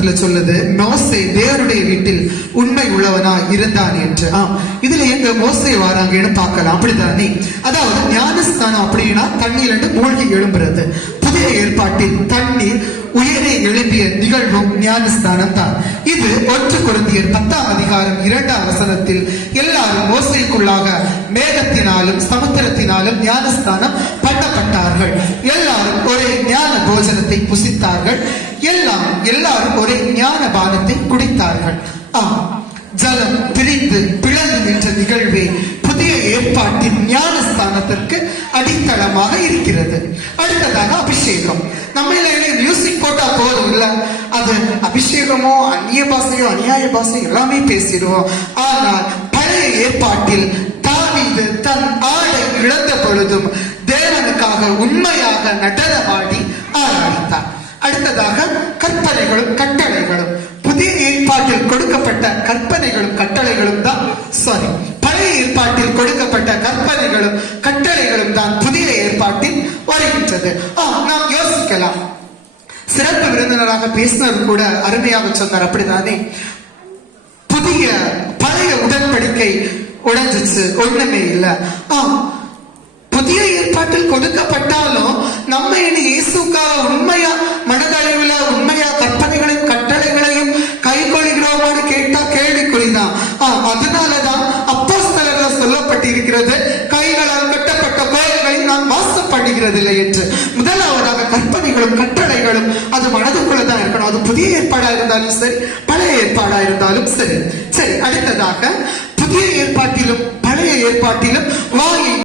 வசனத்துல சொல்லுது, மோசே தேவனுடைய வீட்டில் உண்மை உள்ளவனா இருந்தான் என்று. இதுல எங்க மோசே வாராங்கன்னு பார்க்கலாம். அப்படித்தானே? அதாவது ஞானஸ்தானம் அப்படின்னா தண்ணீர் என்று மூழ்கி எழும்புறது. புதிய ஏற்பாட்டில் தண்ணீர் உயரே எழும்பிய நிகழ்வும் ஞானஸ்தானம் தான். இது 1 கொரிந்தியர் 10:2 எல்லாரும் மோசேக்குள்ளாக மேகத்தினாலும் சமுத்திரத்தினாலும் ஞானஸ்தானம் பண்ணப்பட்டார்கள். எல்லாரும் ஒரே ஞான போஜனத்தை புசித்தார்கள். எல்லாரும் ஒரே ஞான பானத்தை குடித்தார்கள். ஜலம் பிரிந்து பிளந்து நின்ற நிகழ்வே புதிய ஏற்பாட்டின் ஞானஸ்தானத்திற்கு அடித்தளமாக இருக்கிறது. அடுத்ததாக அபிஷேகம். நம்ம மியூசிக் போட்டா போதும் இல்ல, அது அபிஷேகமோ அந்நிய பாசையோ அநியாய பாசையோ எல்லாமே பேசிடுவோம். ஆனால் பழைய ஏற்பாட்டில் தாவீது தன் ஆடை இழந்த பொழுதும் தேவனுக்காக உண்மையாக நடனமாடி ஆரம்பித்தார். அடுத்ததாக கற்பனைகளும் கட்டளைகளும். புதிய ஏற்பாட்டில் கொடுக்கப்பட்ட கற்பனைகளும் கட்டளைகளும் தான் பழைய ஏற்பாட்டில் கொடுக்கப்பட்ட கற்பனைகளும் கட்டளைகளும் தான் புதிய ஏற்பாட்டில் வருகின்றது. நாம் யோசிக்கலாம். சிறப்பு விருந்தினராக பேசினர் கூட அருமையாக சொன்னார். அப்படிதானே? பழைய உடன்படிக்கை உடைஞ்சிச்சு, ஒண்ணுமே இல்ல. புதிய ஏற்பாட்டில் கொடுக்கப்பட்டாலும் நம்ம இயேசுக்காக உண்மையா மனதளவில் உண்மையா கற்பனைகளையும் கட்டளைகளையும் கை கொள்கிறோமான்னு கேட்டா கேள்விக்குறிதான். அதனாலதான் அப்போஸ்தலர்ல சொல்லப்பட்டிருக்கிறது, கைகளால் கட்டப்பட்ட கோயில்களில் நான் வாசம் பண்ணுகிறது இல்லை என்று. முதலாவதாக கற்பனைகளும் கட்டளைகளும் அது மனதுக்குள்ளதான் இருக்கணும். அது புதிய ஏற்பாடா இருந்தாலும் சரி, பழைய ஏற்பாடா இருந்தாலும் சரி. அடுத்ததாக புதிய ஏற்பாட்டிலும் பழைய ஏற்பாட்டிலும் வாயை